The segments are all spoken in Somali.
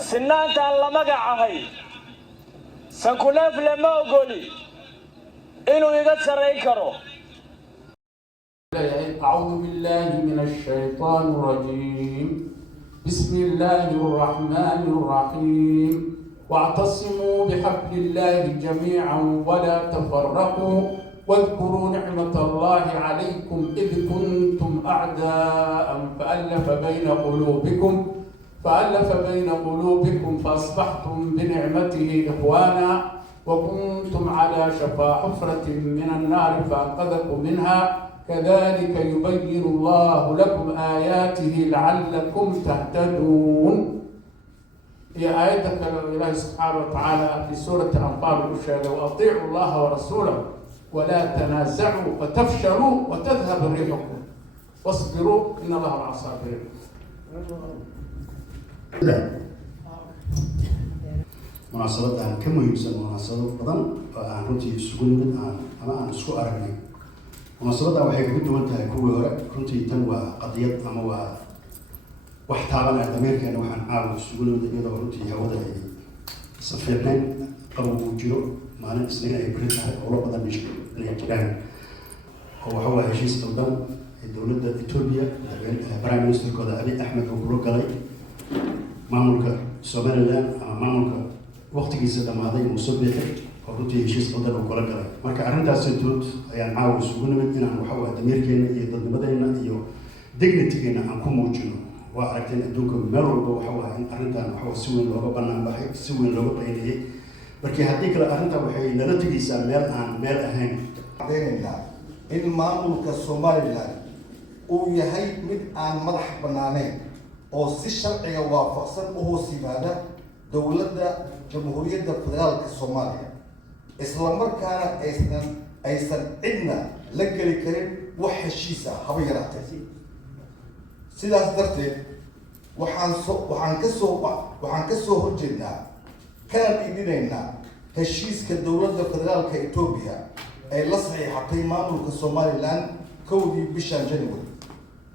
سنانتا لما قعهي سنكوناف لما أقولي إنو يقصر يكرو. أعوذ بالله من الشيطان الرجيم. بسم الله الرحمن الرحيم. واعتصموا بحبل الله جميعا ولا تفرقوا واذكروا نعمة الله عليكم إذ كنتم أعداء فألف بين قلوبكم فأصبحتم بنعمته إخوانا وكنتم على شفا حفرة من النار فأنقذكم منها كذلك يبين الله لكم آياته لعلكم تهتدون. هي آياتك الله سبحانه وتعالى في سورة الأنفال الأشهر وأطيعوا الله ورسوله ولا تنازعوا فتفشلوا وتذهب ريحكم واصبروا إن الله مع الصابرين. مناسبة كم يمكن مناسبة بدن عن رنتي السجون أنا عن سوء أرجعني مناسبة وحي كنت وانتهى كوي هراء كنت تنوى قضية أما واحتابنا الدمير كان وحن عاود السجون ودنيا ورنتي هودا صفيتين قبل وجيرو معنا سنين أي بريتها ولا بدن مش الجيران هو هشيس قدام الدولة إثيوبيا برايم مينستر كذا أبي أحمد وكلو قلي maamulka Somaliland ama maamulka waqtigiisa dhamaaday musubiixi oo runtii heshiis badan oo kala galay marka arrintaas intood ayaan caawa isugu nimid inaan waxa dameerkeena iyo dadnimadeena iyo dignitygeena aan ku muujino waa aragteen adduunka meel walba waxa in arrintan waxa si weyn looga bannaan baxay si weyn looga qaynayay markii haddii kale arrintan waxay nala tegaysaa meel aan meel ahayn in maamulka Somaliland uu yahay mid aan madax bannaanayn oo si sharciga waafaqsan u hoos yimaada dowladda jamhuuriyadda federaalka Soomaaliya isla markaana aysan cidna la geli karin wax heshiis ah haba yaraatee sidaas darteed waxaan ka soo horjeednaa kana dhiginaynaa heshiiska dowladda federaalka Itoobiya ay la saxiixatay maamulka Somaliland 1 bisha January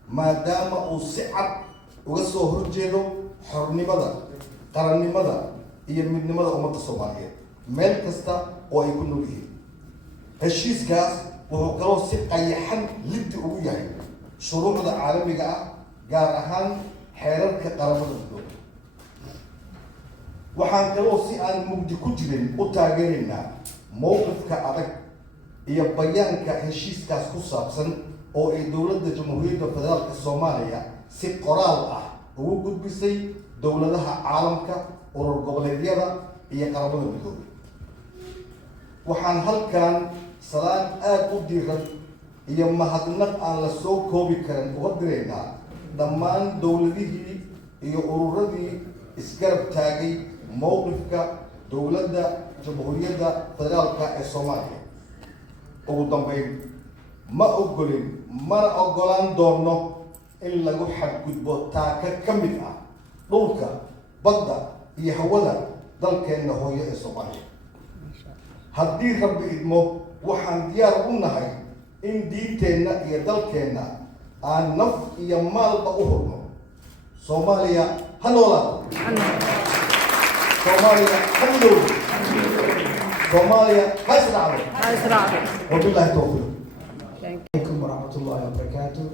maadaama uu si cad uga soo horjeedo xornimada qarannimada iyo midnimada ummadda Soomaaliyeed meel kasta oo ay ku nool yihiin heshiiskaas wuxuu kaloo si qayaxan liddi ugu yahay shuruucda caalamiga ah gaar ahaan xeerarka qaramada midoobay waxaan kaloo si aan mugdi ku jirin u taageeraynaa mowqifka adag iyo bayaanka heshiiskaas ku saabsan oo ay dowladda jamhuuriyadda federaalka Soomaaliya si qoraal ah ugu gudbisay dowladaha caalamka urur goboleedyada iyo qaramada midoobay waxaan halkan salaan aad u diiran iyo mahadnaq aan la soo koobi karin uga diraynaa dhammaan dowladihii iyo ururadii isgarab taagay mowqifka dowladda jamhuuriyadda federaalka ee Soomaaliya ugu dambeyn ma ogolin mana ogolaan doono in lagu xadgudbo taaka ka mid ah dhulka badda iyo hawada dalkeena hooyo ee Soomaaliya haddii rabbi idmo waxaan diyaar u nahay in diinteenna iyo dalkeena aan naf iyo maalba u hurno Soomaaliya ha noolaato Soomaaliya ha midowdo Soomaaliya ha israacdo wabillahi tawfiiq. عليكم ورحمة الله وبركاته.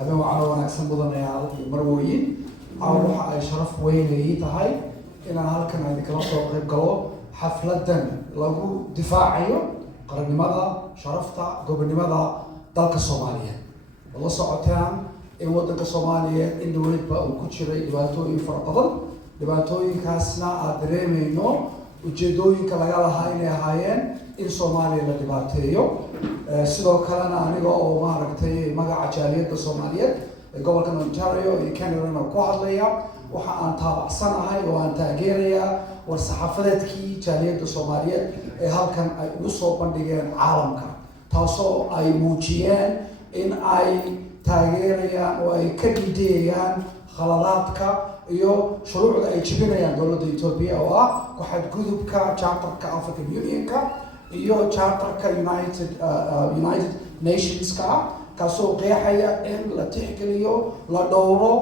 هذا وعلى ونكسب بدن يا مرويين أو روح شرف وين يتهاي إن هالكن هذه كلاس وقرب قلو حفلة لغو دفاعية قرن ماذا شرفتا قبل ماذا دالك الصومالية والله صعتان إن ودك الصومالية إن دولت بقى وكتشري دباتوي فرقضل دباتوي كاسنا أدريمينو وجدوي كلاجلا هاي هايين in Soomaaliya la dhibaateeyo sidoo kalena aniga oo maaragtay magaca jaaliyadda Soomaaliyeed ee gobolka Ontario iyo Canada ku hadlaya waxa aan taabacsanahay oo aan taageerayaa war saxaafadeedkii jaaliyadda Soomaaliyeed ee halkan ay ugu soo bandhigeen caalamka taasoo ay muujiyeen in ay taageerayaan oo ay ka dhigayaan khaladaadka iyo shuruucda ay jibinayaan dowladda Itoobiya oo ah ku xadgudubka Charterka African Unionka iyo Charterka United Nations kaasoo qeexaya in la tixgeliyo la dhowro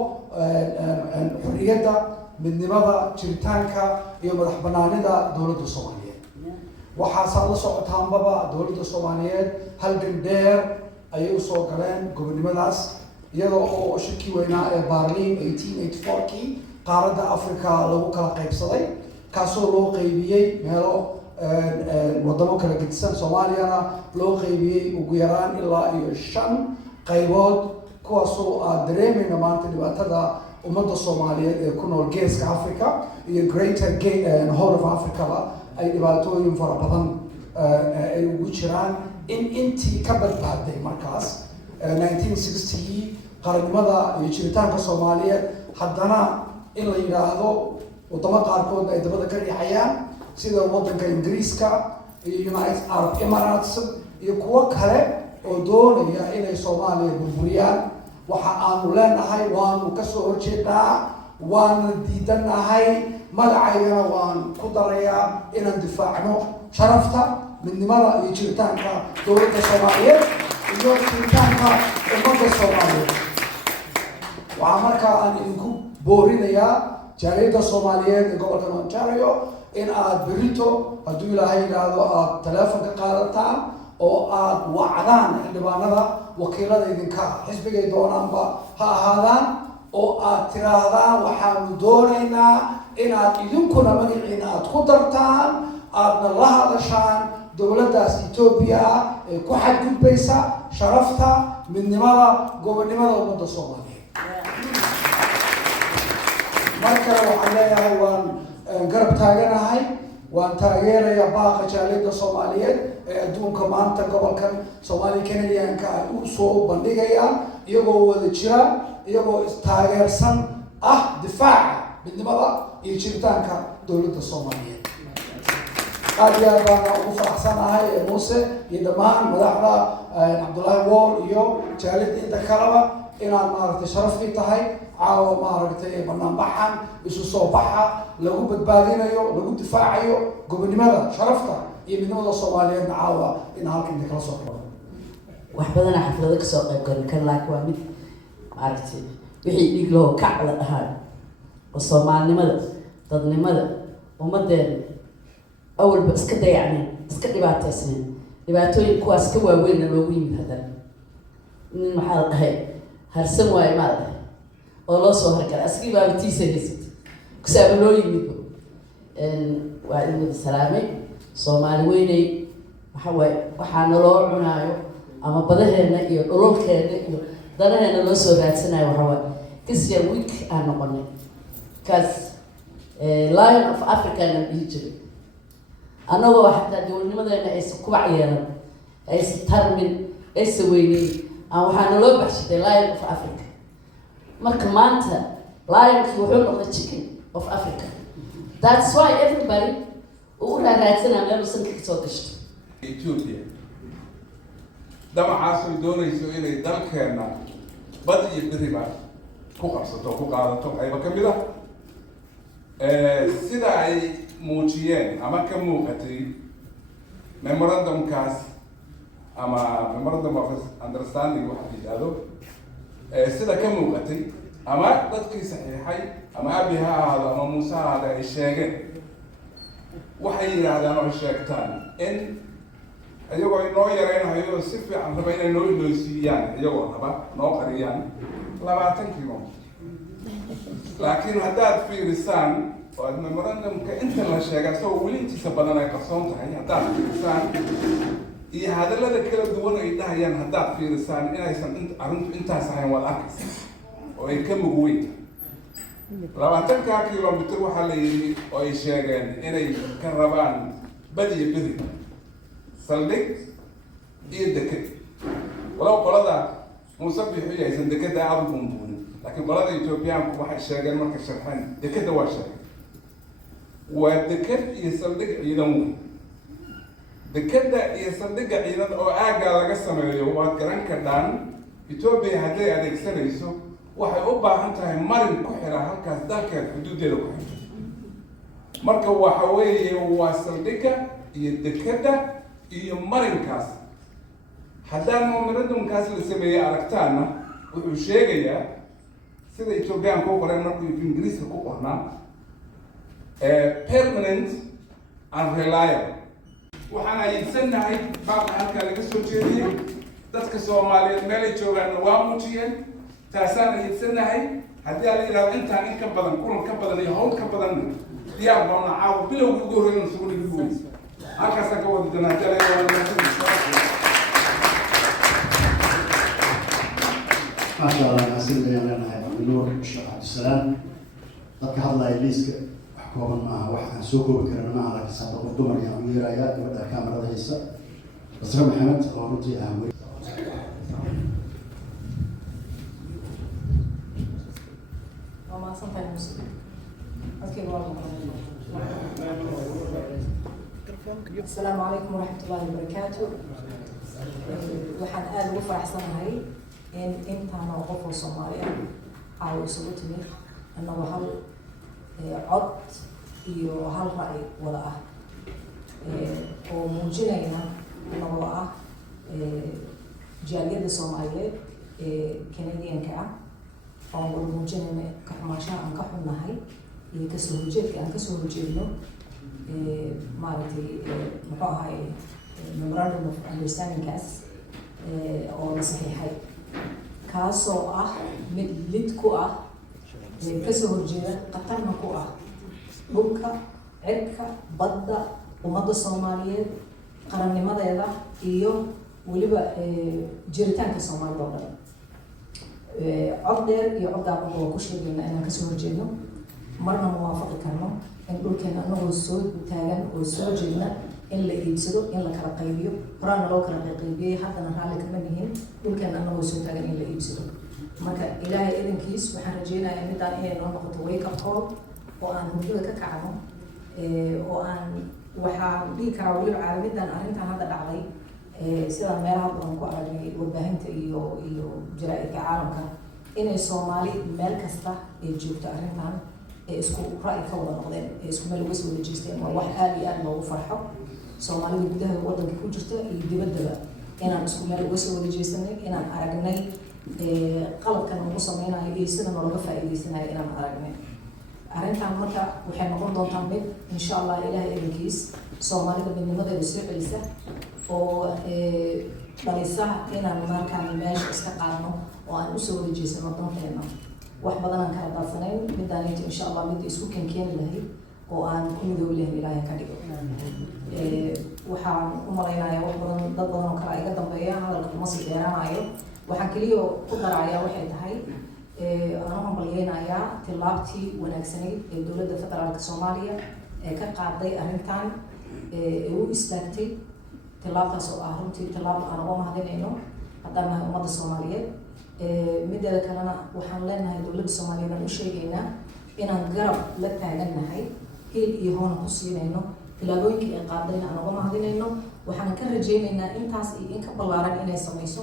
xorriyadda midnimada jiritaanka iyo madax banaanida dowladda Soomaaliyeed. waxaasaa la socotaanbaba dowladda Soomaaliyeed halgan dheer ayay usoo galeen gobonimadaas iyadoo oo shirkii weynaa ee Berlin 1884kii qaaradda Afrika lagu kala qaybsaday kaasoo loo qaybiyey meelo wadamo kala gedisan. Soomaaliyana loo qaybiyey ugu yaraan ilaa iyo 5 qaybood kuwaasoo aad dareemayna maanta dhibaatada ummadda Soomaaliyeed ee ku nool geeska Afrika iyo Greater Horn of Africa ay dhibaatooyin fara badan ay ugu jiraan intii ka badbaaday markaas 1960 qarannimada iyo jiritaanka Soomaaliyeed haddana in la yiraahdo wadamo qaarkood ay dabada ka riixayaan sida waddanka Ingiriiska iyo United Arab Emirates iyo kuwo kale oo doonaya inay Soomaaliya burburiyaan. waxa aanu leenahay waanu ka soo horjeednaa waana diidanahay magacaygana waan ku darayaa inaan difaacno sharafta midnimada iyo jiritaanka dowladda Soomaaliyeed iyo jiritaanka ummadda Soomaaliyeed. waxaa markaa aan idinku boorinayaa jaaliyadda Soomaaliyeed ee gobolka Ontario in aad berito hadduu Ilaahay yidhaahdo aad telefoonka qaadataan oo aad wacdaan xildhibaanada wakiilada idinka xisbigay doonaanba ha ahaadaan oo aad tiraahdaan waxaanu doonaynaa inaad idinkuna magaciina aad ku dartaan aadna la hadashaan dowladdaas Ethiopia ee ku xadgudbaysa sharafta midnimada gobonimada ummadda Soomaaliyeed. markale waxaan leeyahay waan garab taaganahay waan taageerayaa baaqa jaaliyadda Soomaaliyeed ee adduunka maanta gobolkan Soomaali Canadianka ay u soo bandhigayaan iyagoo wada jira iyagoo taageersan difaaca midnimada iyo jiritaanka dowladda Soomaaliyeed. aad iyo aad baan ugu faraxsanahay Muuse iyo dhammaan madaxda Cabdullaahi Wall iyo jaaliyadda inta kaleba inaan maaragtay sharafii tahay caawa maaragtay banaanbaxan isu soo baxa lagu badbaadinayo lagu difaacayo gobonimada sharafta iyo midnimada Soomaaliyeed caawa in halkan kala soo qoro wax badan xaflado ka soo qayb galay kan laakiin waa mid maaragtay wixii dhig loo kacla ahaa oo Soomaalinimada dadnimada ummadeena awalba iska dayacneen iska dhibaataysan dhibaatooyin kuwaas ka waaweyn loogu yimid haddana nin maxaa dhahay harsan waay maadahay oo loo soo hargalay askii baabtiisa haysatay kusaaba loo yimid waa in salaamay Soomaali weynay waxaa naloo cunaayo ama badaheena iyo dhulalkeena iyo danaheena loo soo raadsanayo waxa waaye kisya week aan noqonay kaas Lion of Africa na dhihi jiray annagoo xataa dowladnimadeena aysan kubac yeelan aysan tarmin aysan weyneyn waxaa naloo baxshaday Lion of Africa. marka maanta lionki wuxuu noqday chicken of Africa. That's why everybody uu raadsanaa meel sanka ka soo gashto. Ethiopia damacaas ay doonayso inay dalkeena bad iyo beriba ku qabsato ku qaadato qaybo ka mid sida ay muujiyeen ama ka muuqatay memorandumkaas ama memorandum of understanding waxa la yiraahdo sida ka muuqatay ama dadkii saxiixay ama abi ha ahaado ama Muuse ha ahaado ay sheegeen waxay yiraahdaan oo sheegtaan in ayagoo inoo yareynayo si fiican raba inay noo ilooysiyaan iyagoo raba noo qariyaan 20 kilomitir. laakiin haddaad fiirisaan oo memorandumka inta la sheegay soo weli intiisa badan ay qarsoon tahay haddaad fiirisaan iyo hadallada kala duwan ay dhahayaan haddaad fiirisaan inaysan arrintu intaas ahayn waad arkaysaa oo ay ka mug weyn 20 kilomitir waxaa la yidhi oo ay sheegeen inay ka rabaan bad iyo beri saldhig iyo deked walow qolada Muuse bixi aysan dekeda aad u bunbuunin laakiin qolada Ethiopiaanku waxay sheegeen marka sharxan dekeda waa sheegay waa deked iyo saldhig ciidan weyn dekeda iyo saldhigga ciidan oo aaga laga sameeyo waa garan ka dhan Ethiopia hadday adeegsanayso waxay u baahan tahay marin ku xira halkaas dalkeed xuduudeeda ku xirto marka waxa weeye waa saldhigga iyo dekeda iyo marinkaas haddaan memorandumkaas la sameeyay aragtaana wuxuu sheegayaa sida Ethiopiaanku qoreen markuu Ingiriiska ku qornaa permanent and reliable. waxaan ayidsanahay baabka halkaa laga soo jeediyey dadka Soomaaliyeed meel ay joogaan waa muujiyeen taasaan ayidsanahay haddii aan ilaaho intaan in ka badan kulan ka badan iyo hawl ka badan diyaar baan caaw bilowga ugu horreeyay soo dhigay halkaas ka wada doonaa jalay ما شاء الله ناسين لنا نور الشيخ عبد السلام dadka hadlaya liiska wax kooban maaha wax aan soo koobi karin maaha laakiin sabab qof dumar iyo amiir ayaa gabadha kaamirada haysa basra maxamed oo runtii ah weli السلام عليكم ورحمة الله وبركاته. waxaan aad ugu faraxsanahay in intaana qof oo Soomaaliya ay isugu timid annagoo hal cod iyo hal ra'yi wada ah oo muujinayna annagoo ah jaaliyadda Soomaaliyeed Canadian-ka ah oo wada muujinayna ka xumaashaha aan ka xunnahay iyo ka soo horjeedka aan ka soo horjeedno maaragtay muxuu ahay memorandum of understanding-kaas oo la saxiixay kaasoo ah mid lid ku ah kasoo horjeeda qatarna ku ah dhulka cirka badda ummadda Soomaaliyeed qarannimadeeda iyo weliba jiritaanka Soomaalida oo dhan cod dheer iyo cod gaaban oo ku sheegayna inaan kasoo horjeedno marna muwaafaqi karno in dhulkeena anagoo soo taagan oo soo jeedna in la iibsado in la kala qaybiyo horaan loo kala qaybiyay haddana raalli kama nihin dhulkeena anagoo soo taagan in la iibsado marka ilaahay idankiis waxaan rajeynayaa midaan inay noo noqoto wake up call oo aan hurdada ka kacno oo aan waxaan dhihi karaa weliba caalamidan arrintan hadda dhacday sidaan meelaha badan ku aragnay warbaahinta iyo jaraa'idka caalamka inay Soomaali meel kasta ay joogto arrintan isku ra'yi ka wada noqdeen isku meel uga soo wada jeesteen waa wax aad iyo aad loogu farxo Soomaalida gudaha waddanka ku jirta iyo dibaddaba inaan isku meel uga soo wada jeesanay inaan aragnay qalabkan ugu sameynayo iyo sida looga faa'iideysanayo inaan aragnay arrintan marka waxay noqon doontaa mid insha Allah ilaahay idankiis Soomaalida midnimadeeda soo celisa oo dhalisa inaan markaan meesha iska qaadno oo aan usoo wada jeesano danteena wax badan aan kala daadsanayn midaan insha Allah mid isku keeni lahayd oo aan ku midoobi lahayn ilaahay ka dhigo waxaan u malaynayaa wax badan dad badan oo kale iga dambeeya hadalka kuma sii dheeraanayo waxaan kaliya ku darayaa waxay tahay aan u hambalyeynayaa tillaabtii wanaagsanayd ee dowladda federaalka Soomaaliya ee ka qaaday arrintan ee u istaagtay tillaabtaas oo ah runtii tillaab aan uga mahadinayno haddaan nahay ummadda Soomaaliyeed mideeda kalena waxaan leenahay dowladda Soomaaliyeed aan u sheegaynaa inaan garab la taagannahay hil iyo hoon ku siinayno tillaabooyinkii ay qaadayna aan uga mahadinayno waxaan ka rajaynaynaa intaas iyo in ka ballaaran inay samayso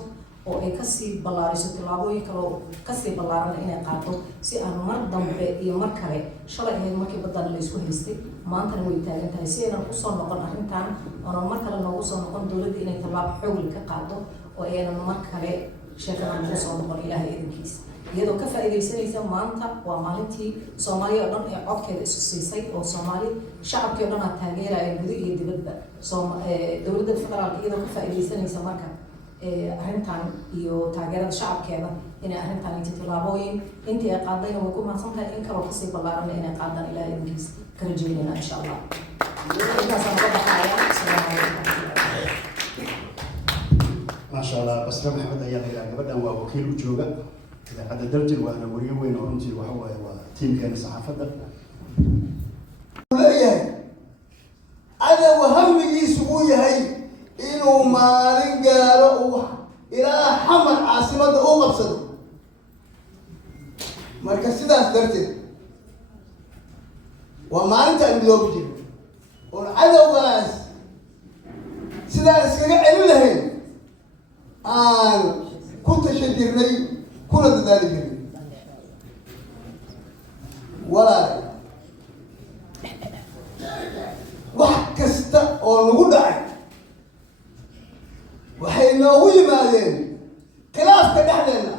oo ay kasii ballaariso tillaabooyin kaloo kasii ballaaran inay qaado si aan mar dambe iyo mar kale shalay ahayd markii badan la isku haystay maantana way taagan tahay si aynan usoo noqon arrintan oonan mar kale noogu soo noqon dowladda inay tallaab xoogli ka qaado oo aynan mar kale sheekadan ugu soo noqon ilaahay idankiis iyadoo ka faa'iidaysanaysa maanta waa maalintii Soomaaliya oo dhan ee codkeeda isu siisay oo Soomaali shacabkii oo dhan aad taageeraya gudaha iyo dibadda dowladda federaalka iyadoo ka faa'iidaysanaysa marka arrintan iyo taageerada shacabkeeda inay arrintan inta tillaabooyin intii ay qaadayna way ku mahadsan tahay in kaloo kasii ballaaranna inay qaadaan ilaahay idankiis ka rajaynayna insha Allah intaasaan uga baxayaa asalaamu calaykum ما شاء الله بس ربح بدأ يعني بدأ وكيل وجوجا إذا حد درجة وأنا وريه وين ورمتي وهو وتيم كان صحافة أنا وهمي يسوي هاي إنه ما رجال إلى حمل عاصمة أوغبصد مركز سداس درجة وما أنت اللوبجي والعدو بس سداس كذا عليه كنت شجرني كل ذلك ولا واحد كستا أو نقول عين وحيناوي مالين خلاف كدحلنا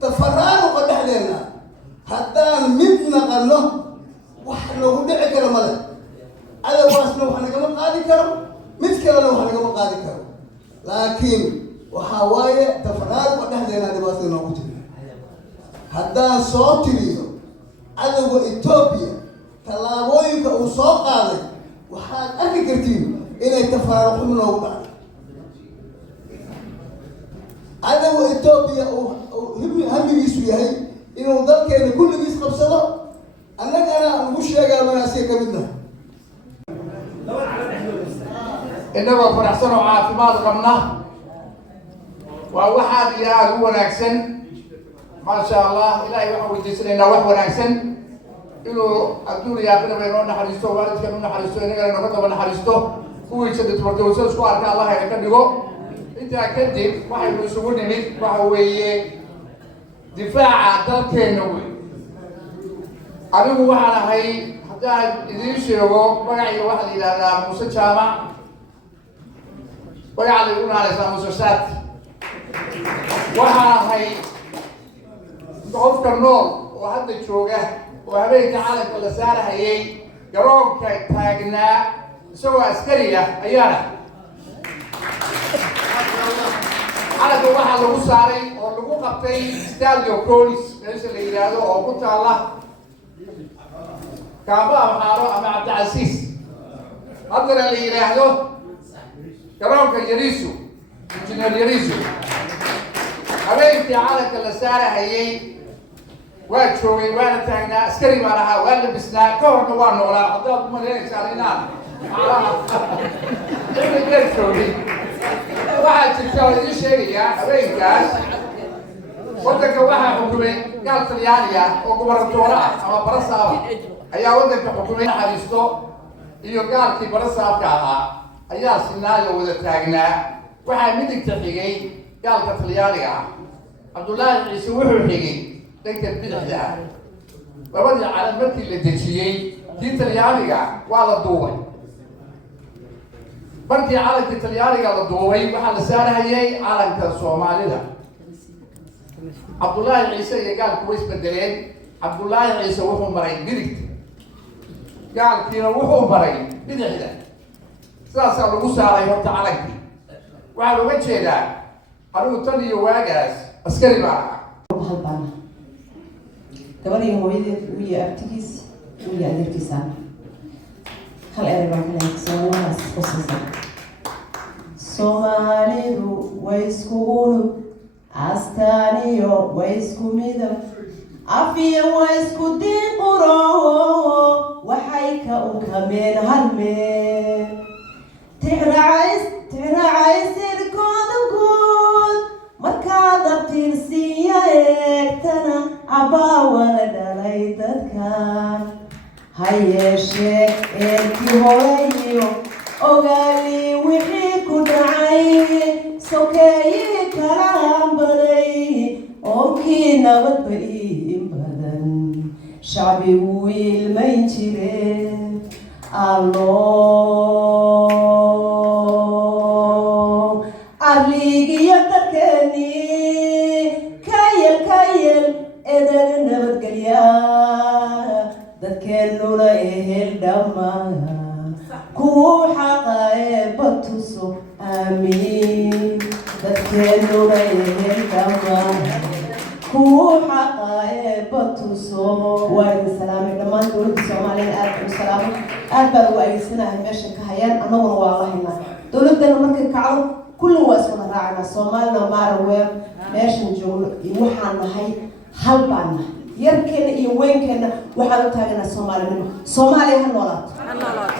تفرانوا كدحلنا حتى متنا قلنا وحنا noogu dhici karo male cadowgaasna wax nagama qaadi karo mid kalena wax nagama qaadi karo laakiin waxaa waaye tafaraaruqa dhexdeena dhibaatada noogu jira haddaan soo tiriyo cadowga Ethiopia tallaabooyinka uu soo qaaday waxaad arki kartiin inay tafaraaruq noogu dhacay cadowga Ethiopia uu hamigiisu yahay inuu dalkeena kulligiis qabsado annagana ugu sheegaa wanaagsan ka midna innagoo faraxsan oo caafimaad qabna waa waxaad iyo aada u wanaagsan maasha allah ilaahay waxaan weydiisanaynaa wax wanaagsan inuu adduun iyo aakhiraba inoo naxariisto waalidkan u naxariisto innagana inooga daba naxariisto kuwiisa dadwartawasada isku arka allah ina ka dhigo intaa kadib waxaynu isugu nimid waxa weeye difaaca dalkeenna wey anigu waxaan ahay haddaan idiin sheego magacayga waxaa la yidhahdaa muuse jaamac magaca la igu naanaysaa muuse shaati waxaan ahay qofka nool oo hadda jooga oo habeenka calanka la saarahayay garoonka taagnaa isagoo askari ah ayaana calanka waxaa lagu saaray oo lagu qabtay stadio colis meesha la yidhaahdo oo ku taalla kaaba amxaaro ama cabdicasiis haddana la yidhaahdo garoonka yariisu injineer yariisu habeenkii calanka la saarahayay waa joogay waana taagnaa askari baan ahaa waa labisnaa ka horna waa noolaa haddaad umaleynaysaa inaan geer joogay waxaa jirta oo idiin sheegayaa habeenkaas waddanka waxaa xukumay gaal talyaani ah oo gobernatoore ah ama barasaaba ayaa waddanka xukumay naxariisto iyo gaalkii barasaabka ahaa ayaa sinaayo wada taagnaa waxaa midigta xigay gaalka talyaaniga ah cabdullaahi ciise wuxuu xigay dhanka bidixda ah labadii calan markii la dejiyey kii talyaaniga waa la duubay markii calankii talyaaniga la duubay waxaa la saarahayay calanka soomaalida cabdullaahi ciise iyo gaalku way isbedeleen cabdullaahi ciise wuxuu maray midigta gaalkiina wuxuu maray bidixda sidaasaa lagu saaray horta calankii waxaa looga jeedaa anigu tan iyo waagaas askari baa ahaa halbana gabadhii hooyadeed uu yahay abtigiis uu yahay adeerkiisa hal eray baan kale soomaalinaas qosaysa soomaalidu way isku unug astaaniyo way isku midab afiya way isku diiquro waxay ka unkameen hal meel tixracaysirkooda guud markaad abtirsiiya eegtana abaawala dhalay dadkan ha yeeshee eelkii hore iyo ogaali wixii ku dhacay sokeeyii kala hambaday ookii nabadba in badan shacbigu ilmayn jireen arligiyo dadkeeni kayel edaga nabadgelya dadkeennuna ehel dhammaan kuwu xaqa eebba tuso aamiin dadkeennuna ehel dhammaan kuwu xaqa eebba tuso waa idin salaamay dhammaan dowladda soomaaliya aad u salaamo aad baan ugu ageysanahay meesha ka hayaan annaguna waa la haynaa dowladdana markay kacdo kulli waa iswada raacayna soomaalina maaraweer meeshan joogno iyo waxaan nahay hal baan nahay yarkeena iyo weynkeena waxaan u taaganaa soomaalinimo soomaaliya ha noolaato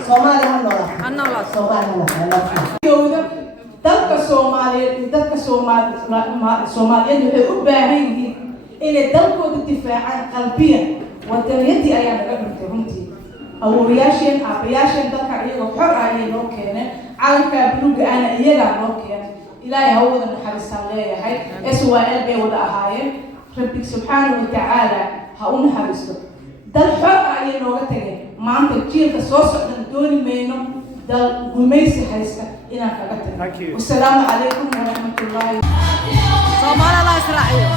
soomaaliya ha noolaato soomaaliya ha noolaato dalka soomaaliyeed iyo dadka soomaaliyeed waxay u baahan yihiin inay dalkooda difaacaan qalbiyan wadaniyadii ayaa naga dhintay runtii awooriyaasheen aabayaasheen dalka iyagoo xor ah ayay noo keeneen calanka buluuga ana iyagaa noo keenay ilaahay ha wada naxariistaan leeyahay SYL bay wada ahaayeen rabbi subxaanahu watacaala ha u naxariisto dal xor ah ayay nooga tageen maanta jiilka soo socdan dooni mayno dal gumaysi haysta inaan kaga tagno wasalaamu calaykum waraxmatullaahi Soomaaliya la israaciyo